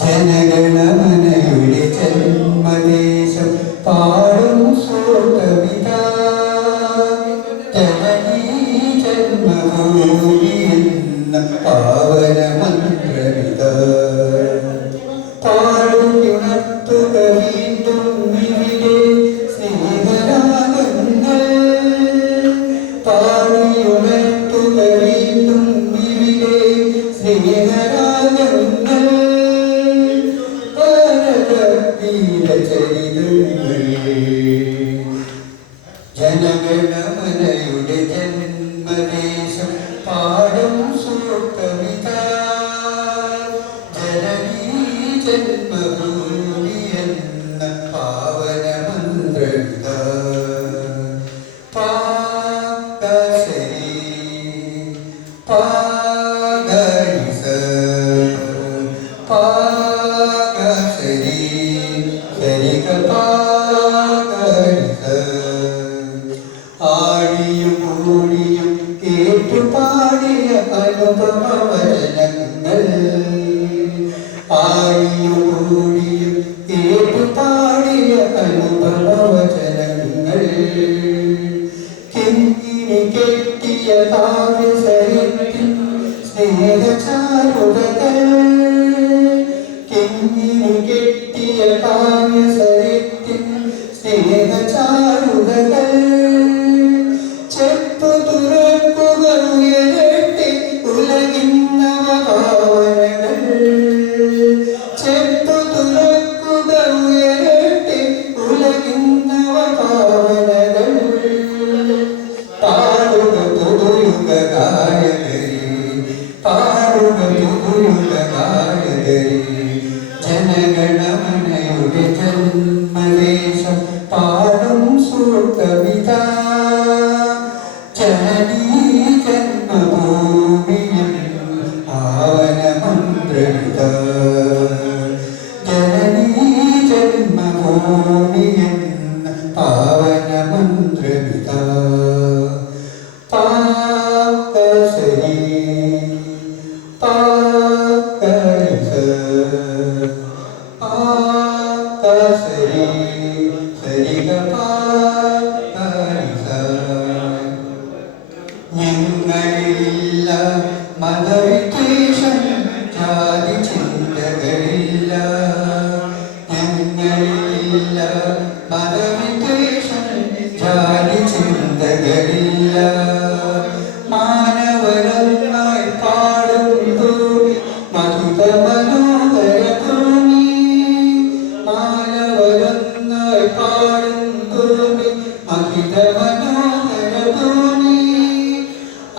ജനഗണമനയുടെ ജന്മദേശം പാടും സ്വകവിത ജനനീ ജന്മഭൂമി എന്ന പാവന മന്ത്രവിത പാടുണർത്തുക വീണ്ടും ഇവിടെ സ്നേഹരാഗങ്ങൾ പാടിയുണർത്തുക വീണ്ടും ഇവിടെ സ്നേഹരാഗങ്ങൾ ജനഗണമനയുടെ ജന്മദേശം പാടും സുകവിത ജനനീ ജന്മഭൂമി എന്ന പാവന മന്ത്രവിത പാകശരീ പാഗരിസ പാകശരീ ആഴിയും കൂടിയും കേട്ടുപാടിയ അനുപമവചനങ്ങൾ ആഴിയും കൂടിയും കേട്ടുപാടിയ അനുപമവചനങ്ങൾ കിങ്ങിണി കെട്ടിയ കാവ്യസരിത്തിൻ സ്നേഹചാരുതകൾ കിങ്ങിണി കെട്ടിയ കാവ്യസരിത്തിൻ സ്നേഹചാരുതകൾ ചെപ്പു തുറക്കുക ഉയരട്ടെ ഉലകിൻ നവഭാവനകൾ ചെപ്പു തുറക്കുക ഉയരട്ടെ ഉലകിൻ നവഭാവനകൾ പാടുക പുതുയുഗ ഗായകരി പാടുക പുതുയുഗ ഗായകരി ജനഗണമനയുടെ ജന്മദേശം പാടും സുകവിത ജനനീ ജന്മഭൂമിയിൽ പാവന മന്ത്രവിത ജനനീ ജന്മഭൂമിയിൽ പാവന മന്ത്രവിത പാകശരീ പാകരിസ പാകശരീ ഞങ്ങളില്ല മതവിദ്വേഷം ജാതി ചിന്തകളില്ല ഞങ്ങളില്ല മതവിദ്വേഷം ജാതി ചിന്തകളില്ല മാനവരന്നായി പാടും ഭൂമി മധുര മനോഹര ഭൂമി മാനവരന്നായി പാടും ഭൂമി മധുര മനോഹര ഭൂമി